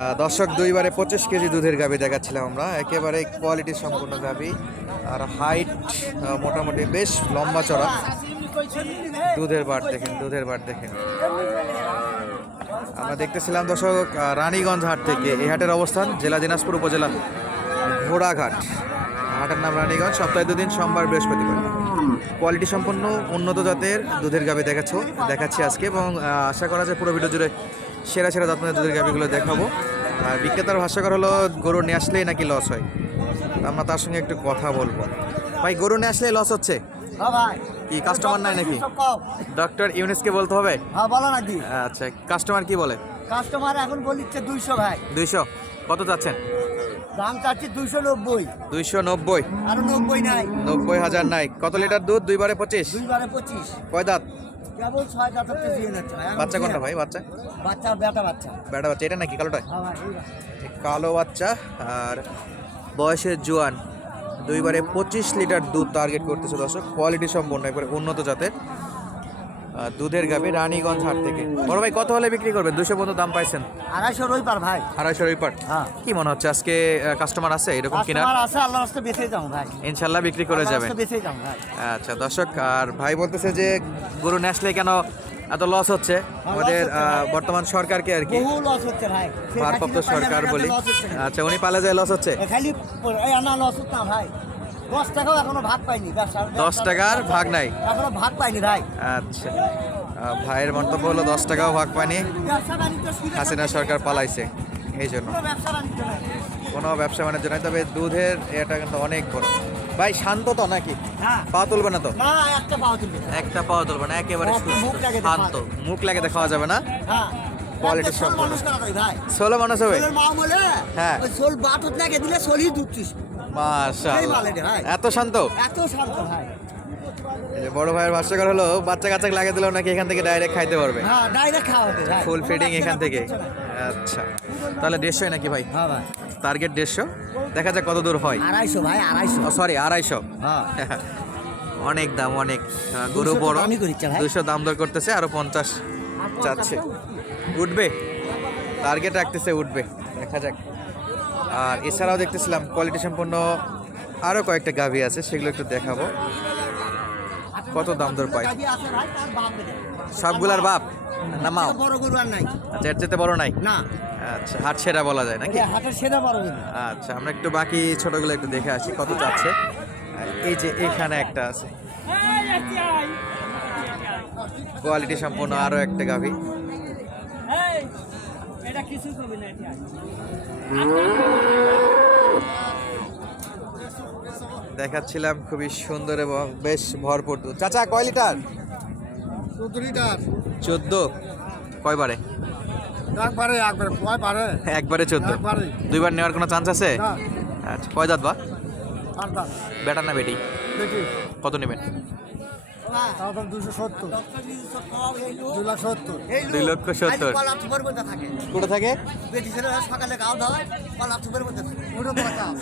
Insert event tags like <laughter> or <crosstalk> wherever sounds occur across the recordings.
দর্শক, দুইবারে পঁচিশ কেজি দুধের গাভি দেখাচ্ছিলাম আমরা। একেবারে কোয়ালিটি সম্পূর্ণ গাভি। আর হাইট মোটামুটি বেশ লম্বা চড়া। দুধের বাট দেখেন, দুধের বাট দেখেন। আমরা দেখতেছিলাম দর্শক রানীগঞ্জ হাট থেকে। এই হাটের অবস্থান জেলা দিনাজপুর উপজেলা ঘোড়াঘাট। হাটের নাম রানীগঞ্জ। সপ্তাহে দুদিন, সোমবার, বৃহস্পতিবার। কোয়ালিটি সম্পন্ন উন্নত জাতের দুধের গাভি দেখাচ্ছ দেখাচ্ছি আজকে এবং আশা করা যায় পুরো ভিডিও জুড়ে সেরা সেরা জাতের দুধের গাভিগুলো দেখাবো। আর বিক্রেতার ভাষ্যকর হলো গরু নিয়ে আসলেই নাকি লস হয়। আমরা তার সঙ্গে একটু কথা বলব। ভাই গরু নিয়ে আসলেই লস হচ্ছে? হ্যাঁ কি কাস্টমার নাই নাকি? ডক্টর ইউনিসকে বলতে হবে? হ্যাঁ বলো নাকি আচ্ছা কাস্টমার কি বলে? কাস্টমার এখন বলিচ্ছে দুইশো ভাই। দুইশো? কত চাচ্ছেন? দাম চাচ্ছি দুইশো নব্বই। দুইশো নব্বই। আরও নব্বই নাই। নব্বই হাজার নাই। কত লিটার দুধ? দুইবারে পঁচিশ। দুইবারে পঁচিশ। কয় দাঁত? কেবল ছয় দিয়ে নিচ্ছে বাচ্চা কোনটা ভাই বাচ্চা? বাচ্চা বেটা বাচ্চা। বেটা বাচ্চা এটা নাকি কালোটা হ্যাঁ। কালো বাচ্চা আর বয়সের জোয়ান। দুইবারে পঁচিশ লিটার দুধ টার্গেট করতেছে দর্শক। কোয়ালিটি সম্পন্ন একবারে উন্নত জাতের। দুধের গাবে রানীগঞ্জ হাট থেকে। বড় ভাই কত হলে বিক্রি করবেন? দুশো পর্যন্ত দাম পাইছেন? আড়াইশো রই পার ভাই। আড়াইশো রিপার হ্যাঁ। কি মনে হচ্ছে আজকে কাস্টমার আছে এরকম কিনা? আছে আল্লাহ রাস্তে বেঁচে যাও ভাই। ইনশাল্লাহ বিক্রি করে যাবেন। বেঁচে যাও ভাই। আচ্ছা দর্শক আর ভাই বলতেছে যে গরু ন্যাসলে কেন এত লস হচ্ছে? আমাদের ভাই। আহ, বর্তমান সরকারকে আর কি। লস হচ্ছে ভাই। ভারপ্রাপ্ত সরকার বলি। আচ্ছা উনি পালে যায় লস হচ্ছে? খালি আনা লস না ভাই। দশ টাকাও এখনও ভাগ পাইনি। দশ টাকার ভাগ নাই? এখনও ভাগ পাইনি ভাই। আচ্ছা। ভাইয়ের মন্তব্য হলো দশ টাকাও ভাগ পায়নি হাসিনা সরকার পালাইছে এই জন্য। কোনো ব্যবসা বাণিজ্য নাই। তবে দুধের এটা কিন্তু অনেক বড়। ভাই শান্ত তো নাকি? হ্যাঁ। পা তুলবে না তো? একটা পাও তুলবে না। পাওয়া তুলবে না একেবারে শান্ত। মুখ লাগে খাওয়া যাবে না? হ্যাঁ। ভাই। ষোলো মানুষ হবে? হ্যাঁ। লাগে দিলে সোলই দুধছিস এত শান্ত? এত শান্ত ভাই। বড় ভাইয়ের ভাষ্যকর হলো বাচ্চা কাচ্চা লাগিয়ে দিলেও নাকি এখান থেকে ডাইরেক্ট খাইতে পারবে। হ্যাঁ ফুল ফিডিং এখান থেকে। আচ্ছা। তাহলে দেড়শোই নাকি ভাই? হ্যাঁ টার্গেট দেড়শো। দেখা যাক কত দূর হয়। আড়াইশো ভাই আড়াইশো। সরি আড়াইশো। হ্যাঁ। <laughs> অনেক দাম অনেক। গরু বড়। দুশো দাম দর করতেছে আরও পঞ্চাশ চাচ্ছে। উঠবে। টার্গেট রাখতেছে উঠবে। দেখা যাক। আর এছাড়াও দেখতেছিলাম কোয়ালিটি সম্পন্ন আরও কয়েকটা গাভি আছে সেগুলো একটু দেখাবো কত দাম দর বাপ সবগুলার বাপ না এর বড় গরু আর নাই আচ্ছা এর চেয়ে বড় নাই না আচ্ছা হাট সেরা বলা যায় নাকি হাটের সেরা বড় গরু আচ্ছা আমরা একটু বাকি ছোটগুলো একটু দেখে আসি কত চাচ্ছে এই যে এখানে একটা আছে কোয়ালিটি সম্পন্ন আরও একটা গাভি দেখাচ্ছিলাম খুবই সুন্দর এবং বেশ ভরপুর দুধ। চাচা কয় লিটার? চোদ্দ লিটার। চোদ্দ? কয়বারে একবারে একবারে কয় পারে একবারে চোদ্দ? দুইবার নেওয়ার কোনো চান্স আছে? আচ্ছা কয় দাঁত বা? আর দাম বেটা না বেটি। কত নেবেন? দুশো সত্তর। লাখ সত্তর। দুই লক্ষ সত্তর। থাকে। সকালে গাও দেওয়ায় কাজ।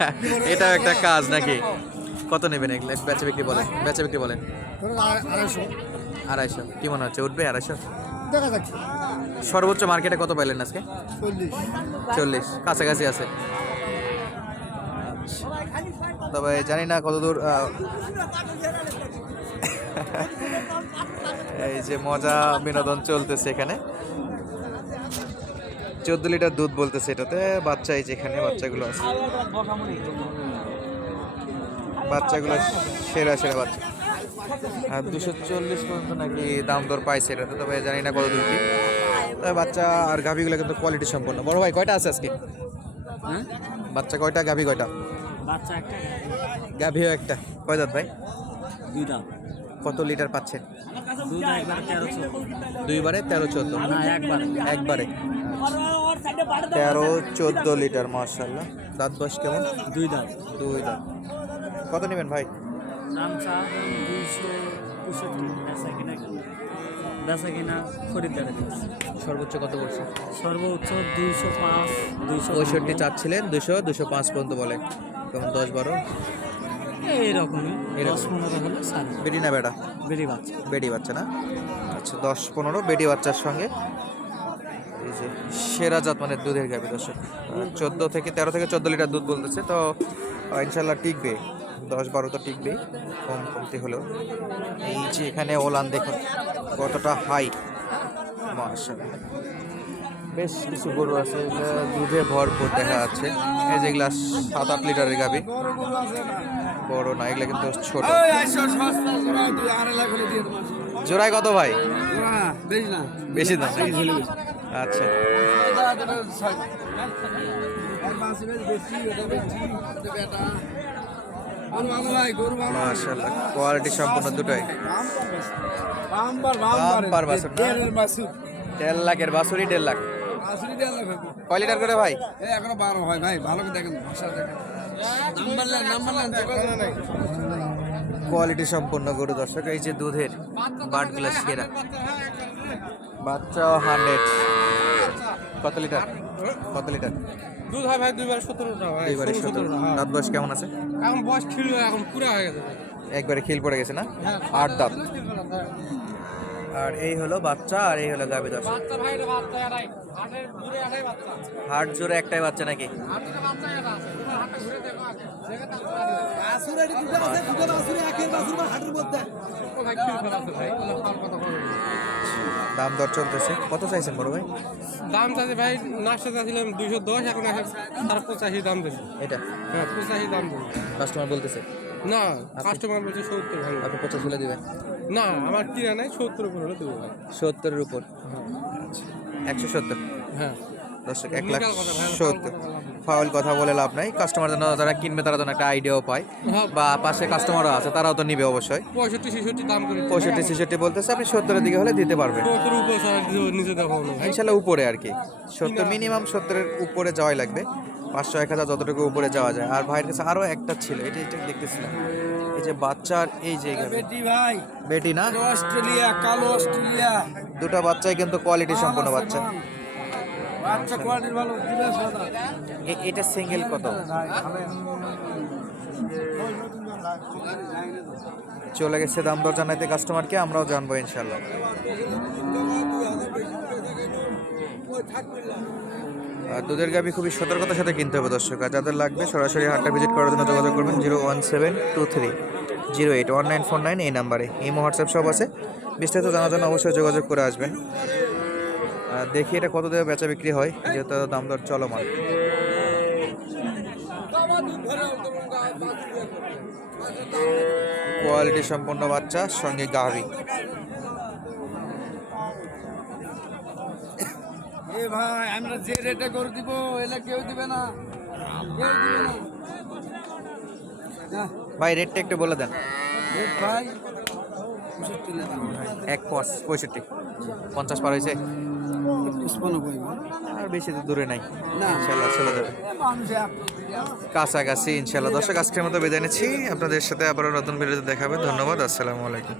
<laughs> এটাও একটা কাজ নাকি? কত নেবেন এগুলো? বেচা বিক্রি বলেন। বেচা বিক্রি বলেন। আড়াইশো। আড়াইশো। কি মনে হচ্ছে? উঠবে আড়াইশো? দেখা যাচ্ছে সর্বোচ্চ মার্কেটে কত পাইলেন আজকে? চল্লিশ। চল্লিশ। কাছাকাছি আছে। তবে জানি না কতদূর আহ, <laughs> এই যে মজা বিনোদন চলতেছে এখানে। চোদ্দ লিটার দুধ বলতেছে এটাতে বাচ্চা এই যেখানে বাচ্চাগুলো আছে। বাচ্চাগুলো সেরা সেরা বাচ্চা। আর দুশো চল্লিশ পর্যন্ত নাকি দাম দর পাইছে এটাতে তবে জানি না কত দূর কি। তবে বাচ্চা আর গাভিগুলো কিন্তু কোয়ালিটি সম্পন্ন। বড় ভাই কয়টা আছে আজকে? বাচ্চা কয়টা গাভি কয়টা? বাচ্চা একটা। গাভিও একটা। কয় দাঁত ভাই? দুই দাম কত লিটার পাচ্ছেন দুইবারে তেরো চোদ্দ। একবারে তেরো চোদ্দ লিটার মার্শাল্লাহ দাঁত বয়স কেমন? দুই দাম দুই দাঁত। কত নেবেন ভাই? বেচা কিনা খরিদ্দারে সর্বোচ্চ কত করছে সর্বোচ্চ দুইশো পাঁচ দুইশো পঁয়ষট্টি চাচ্ছিলেন দুশো দুশো পাঁচ পর্যন্ত বলে। কেমন? দশ বারো? এইরকমই। এরকম। দশ পনেরো হলে সাড়ে বেটি না বেটা? বেড়ি বাচ্চা। বেডি বাচ্চা না? আচ্ছা দশ পনেরো বেডি বাচ্চার সঙ্গে? এই যে সেরা জাত মানে দুধের গাভি দর্শক। চোদ্দ থেকে তেরো থেকে চোদ্দ লিটার দুধ বলতেছে তো ইনশাল্লাহ টিকবে। দশ বারো তো টিকবে কম কমতি হলেও। এই যে এখানে ওলান দেখুন কতটা হাই মাশাআল্লাহ। বেশ কিছু গরু আছে দুধে ভরপুর দেখা যাচ্ছে। এই যেগুলা সাত আট লিটারের গাবি বড় না এগুলো কিন্তু ছোট। জোড়ায় কত ভাই? বেশি দাম আচ্ছা। মাশাআল্লাহ কোয়ালিটি সম্পূর্ণ দুটোই। বাম্পার বাছুর না? দেড় লাখের বাছুরি দেড় লাখ। কয় লিটার করে ভাই? এখনও বারো হয় ভাই ভালো দেখেন দেখেন। কোয়ালিটি সম্পন্ন গরু দর্শক এই যে দুধের বাটগুলো সেরা। বাচ্চা হান্ড্রেড। কত লিটার? কত লিটার? দুধ হয় ভাই দুইবার সতেরোটা ভাই দুইবারে সতেরো দাঁত বয়স কেমন আছে? এখন বয়স খিল এখন পুরো হয়ে গেছে একবারে খিল পড়ে গেছে না? আট দাঁত। আর এই হলো বাচ্চা আর এই হলো এরাই বাচ্চা হাট জোরে একটাই বাচ্চা নাকি। দাম দর চলতেছে। কত চাইছেন বড় ভাই? দাম চাইছে ভাই নাশটা চাইছিলাম দুইশো দশ এখন এখন তার পঁচাশি দাম দিচ্ছে এটা? হ্যাঁ পঁচাশি দাম দিচ্ছে কাস্টমার বলতেছে। না কাস্টমার বলছে সত্তর ভাই আপনি পঞ্চাশ হলে দিবেন? না আমার কিনা নাই সত্তর উপর হলে দেবো ভাই। সত্তরের উপর? একশো সত্তর? হ্যাঁ। দর্শক এক লাখ সত্তর। ফাউল কথা বলে লাভ নাই। কাস্টমার যেন যারা কিনবে তারা যেন একটা আইডিয়াও পায়। হ্যাঁ। বা পাশে কাস্টমারও আছে তারাও তো নিবে অবশ্যই। পঁয়ষট্টি ছেষট্টি দাম করে পঁয়ষট্টি ছেষট্টি বলতেছে আপনি সত্তরের দিকে হলে দিতে পারবেন। ইনশাল্লাহ উপরে আর কি। সত্তর মিনিমাম সত্তরের উপরে যাওয়াই লাগবে। পাঁচশো এক হাজার যতটুকু উপরে যাওয়া যায়। আর ভাইয়ের কাছে আরও একটা ছিল এটা এটা দেখতেছিলাম। এই যে বাচ্চার এই যে বেটি ভাই। বেটি না? অস্ট্রেলিয়া কালো অস্ট্রেলিয়া। দুটো বাচ্চাই কিন্তু কোয়ালিটি সম্পূর্ণ বাচ্চা বাচ্চা। কোয়ালিটির ভালো এটা সিঙ্গেল কত? চলে গেছে দাম দর জানাইতে কাস্টমারকে আমরাও জানব ইনশাল্লাহ দুধের গাভি খুবই সতর্কতার সাথে কিনতে হবে দর্শক। আর যাদের লাগবে, সরাসরি হাটটা ভিজিট করার জন্য যোগাযোগ করবেন zero one seven two three, zero eight one nine four nine এই নাম্বারে। এই হোয়াটসঅ্যাপ সব আছে। বিস্তারিত জানার জন্য অবশ্যই যোগাযোগ করে আসবেন। আর দেখি এটা কত দেবে বেচা বিক্রি হয়, যেহেতু দাম দর চলমান। কোয়ালিটি সম্পন্ন বাচ্চা, সঙ্গে গাভি। এ ভাই আমরা যে রেটে করে দিব এলে কেউ দিবে না। কেউ দিবে না। না, ভাই রেটটা একটু বলে দেন। ভাই এক পাঁচ পঁয়ষট্টি। পঞ্চাশ পার হয়েছে? আর বেশি তো দূরে নাই। ইনশাল্লাহ চলে যাবে। কাছাকাছি ইনশাল্লাহ দর্শক আজকের মতো বিদায় নিচ্ছি। আপনাদের সাথে আবারও নতুন ভিডিওতে দেখাবে। ধন্যবাদ। আসসালামু আলাইকুম।